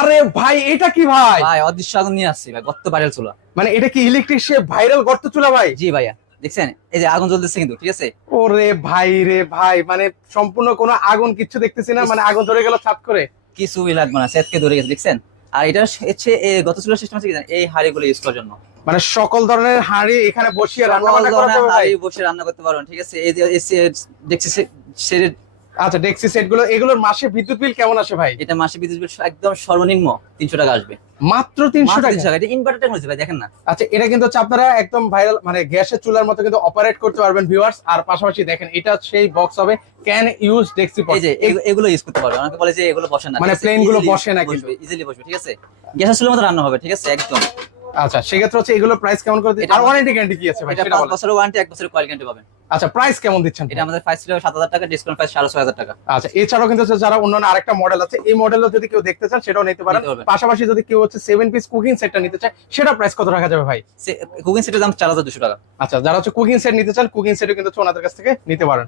আরে ভাই এটা কি ভাই? ভাই অদৃশ্য আগুন নিয়ে আসছি ভাই, গর্ত ভাইরাল চুলা। মানে এটা কি ইলেকট্রিক সে ভাইরাল গর্ত চুলা ভাই? জি ভাইয়া, দেখছেন এই যে আগুন জ্বলতেছে কিন্তু, ঠিক আছে। ওরে ভাই রে ভাই, মানে সম্পূর্ণ কোনো আগুন কিচ্ছু দেখতেছি না, মানে আগুন ধরে গেল ছাদ করে। কিছুই লাগবে না, সেটকে ধরে গেছে, দেখছেন। আর এটা হচ্ছে গত চুলার সিস্টেম আছে কি জানেন, এই হাঁড়িগুলো ইউজ করার জন্য। মানে সকল ধরনের হাঁড়ি এখানে বসিয়ে রান্না সকল বান্না করা ধরনের যাবে ভাই? হাঁড়ি বসে রান্না করতে পারবেন, ঠিক আছে। এই যে দেখছি সেট। আচ্ছা, ডেক্সি সেট গুলো, এগুলোর মাসে বিদ্যুৎ বিল কেমন আসে ভাই? এটা মাসে বিদ্যুৎ বিল একদম সর্বনিম্ন 300 টাকা আসবে। মাত্র 300 মাত্র টাকা? 300 টাকা। এটা ইনভার্টার টেকনোলজি ভাই, দেখেন না। আচ্ছা, এটা কিন্তু হচ্ছে আপনারা একদম ভাইরাল, মানে গ্যাসের চুলার মতো কিন্তু অপারেট করতে পারবেন ভিউয়ার্স। আর পাশাপাশি দেখেন এটা সেই বক্স হবে ক্যান ইউজ ডেক্সি পট। এই যে এগুলো ইউজ করতে পারবে। অনেকে বলে যে এগুলো বসে না, মানে প্লেন গুলো বসে না কিন্তু। ইজিলি বসবে, ঠিক আছে। গ্যাসের চুলার মতো রান্না হবে, ঠিক আছে, একদম। আচ্ছা, সেক্ষেত্রে হচ্ছে এগুলো প্রাইস কেমন করে দিচ্ছেন? এটা আর ওয়ারেন্টি গ্যারান্টি কি আছে ভাই এটা সেটা 5 বলেন। বছরের ওয়ারেন্টি, 1 বছরের কয়েল গ্যারান্টি পাবেন। আচ্ছা, প্রাইস কেমন দিচ্ছেন? এটা আমাদের প্রাইস ছিল 7,000 টাকা, ডিসকাউন্ট প্রাইস 6,500 টাকা। আচ্ছা, এছাড়াও কিন্তু হচ্ছে যারা অন্যান্য আরেকটা মডেল আছে, এই মডেলও যদি কেউ দেখতে চান সেটাও নিতে পারেন। নিতে পারবেন। পাশাপাশি যদি কেউ হচ্ছে 7 পিস কুকিং সেটটা নিতে চায়, সেটা প্রাইস কত রাখা যাবে ভাই? কুকিং সেটের দাম 4,200 টাকা। আচ্ছা, যারা হচ্ছে কুকিং সেট নিতে চান, কুকিং সেটও কিন্তু হচ্ছে ওনাদের কাছ থেকে নিতে পারেন।